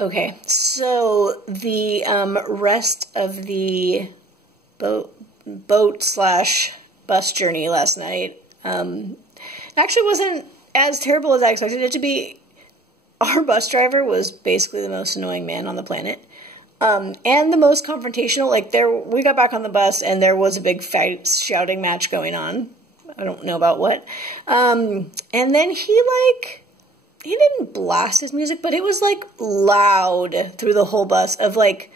Okay, so the rest of the boat slash bus journey last night actually wasn't as terrible as I expected it to be. Our bus driver was basically the most annoying man on the planet. And the most confrontational. Like, we got back on the bus and there was a big fight, shouting match going on. I don't know about what. And then he didn't blast his music, but it was like loud through the whole bus of like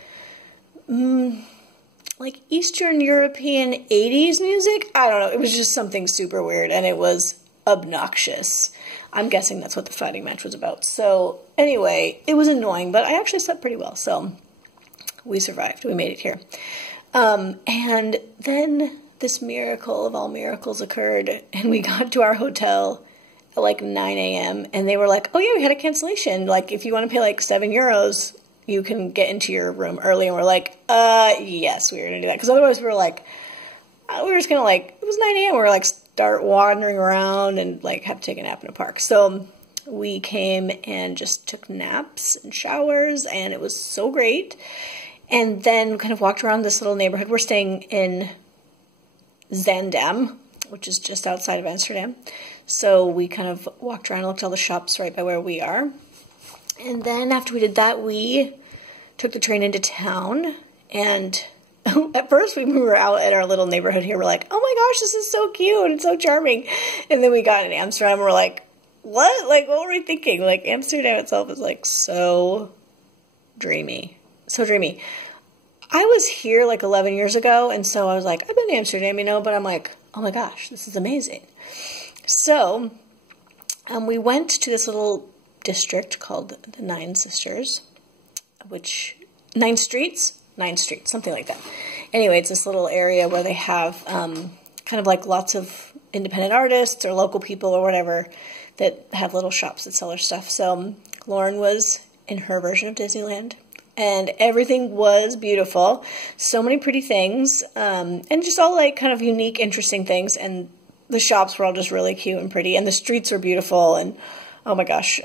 Eastern European 80s music. I don't know. It was just something super weird and it was obnoxious. I'm guessing that's what the fighting match was about. So anyway, it was annoying, but I actually slept pretty well. So we survived. We made it here. And then this miracle of all miracles occurred, and we got to our hotel at like 9 a.m. and they were like, oh yeah, we had a cancellation. Like, if you want to pay like €7, you can get into your room early. And we're like, yes, we were going to do that. Because otherwise we were like, we were just going to like, it was 9 a.m. We were like, start wandering around and like have to take a nap in a park. So we came and just took naps and showers, and it was so great. And then kind of walked around this little neighborhood. We're staying in Zaandam, which is just outside of Amsterdam. So we kind of walked around and looked at all the shops right by where we are. And then after we did that, we took the train into town. And at first, when we were out at our little neighborhood here, we're like, oh my gosh, this is so cute and so charming. And then we got in Amsterdam and we're like, what? Like, what were we thinking? Like, Amsterdam itself is like so dreamy. So dreamy. I was here like 11 years ago, and so I was like, I've been to Amsterdam, you know, but I'm like, oh my gosh, this is amazing. So we went to this little district called the Nine Sisters, Nine Streets, something like that. Anyway, it's this little area where they have kind of like lots of independent artists or local people or whatever that have little shops that sell their stuff. So Lauren was in her version of Disneyland. And everything was beautiful. So many pretty things. And just all like kind of unique, interesting things. And the shops were all just really cute and pretty. And the streets were beautiful. And oh my gosh,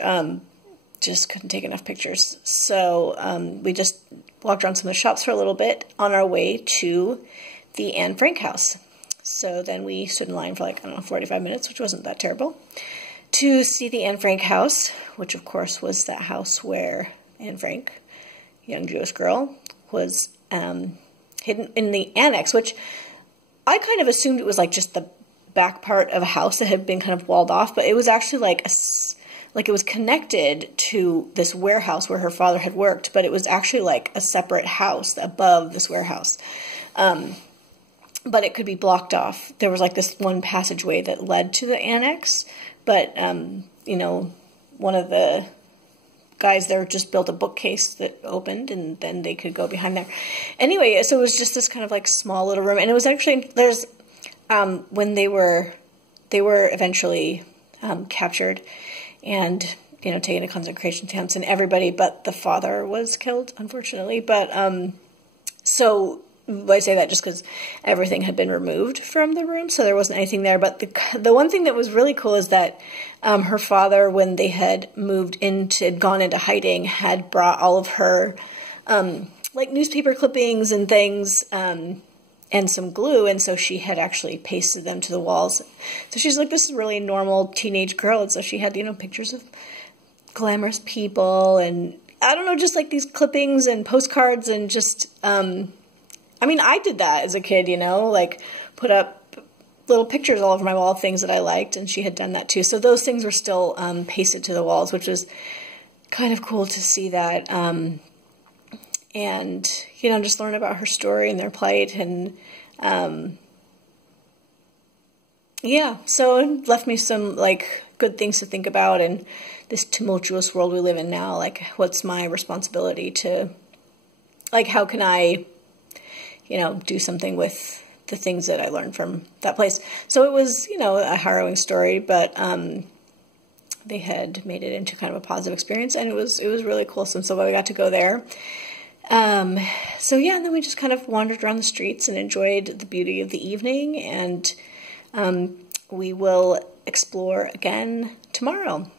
just couldn't take enough pictures. So we just walked around some of the shops for a little bit on our way to the Anne Frank house. So then we stood in line for like, I don't know, 45 minutes, which wasn't that terrible, to see the Anne Frank house, which of course was that house where Anne Frank, young Jewish girl, was hidden in the annex, which I kind of assumed it was like just the back part of a house that had been kind of walled off, but it was actually like it was connected to this warehouse where her father had worked, but it was actually like a separate house above this warehouse. But it could be blocked off. There was like this one passageway that led to the annex, but you know, one of the guys there just built a bookcase that opened, and then they could go behind there. Anyway, so it was just this kind of like small little room, and it was actually, there's when they were eventually captured and, you know, taken to concentration camps, and everybody but the father was killed, unfortunately. But so I say that just because everything had been removed from the room, so there wasn't anything there. But the one thing that was really cool is that her father, when they had gone into hiding, had brought all of her like newspaper clippings and things and some glue, and so she had actually pasted them to the walls. So she's like, this is really normal teenage girl, and so she had, you know, pictures of glamorous people, and I don't know, just like these clippings and postcards, and just I mean, I did that as a kid, you know, like put up little pictures all over my wall of things that I liked, and she had done that too. So those things were still pasted to the walls, which was kind of cool to see that. And, you know, just learn about her story and their plight. And, yeah, so it left me some, like, good things to think about in this tumultuous world we live in now. Like, what's my responsibility to, like, how can I, you know, do something with the things that I learned from that place. So it was, you know, a harrowing story, but they had made it into kind of a positive experience, and it was really cool. So we got to go there. So yeah, and then we just kind of wandered around the streets and enjoyed the beauty of the evening, and we will explore again tomorrow.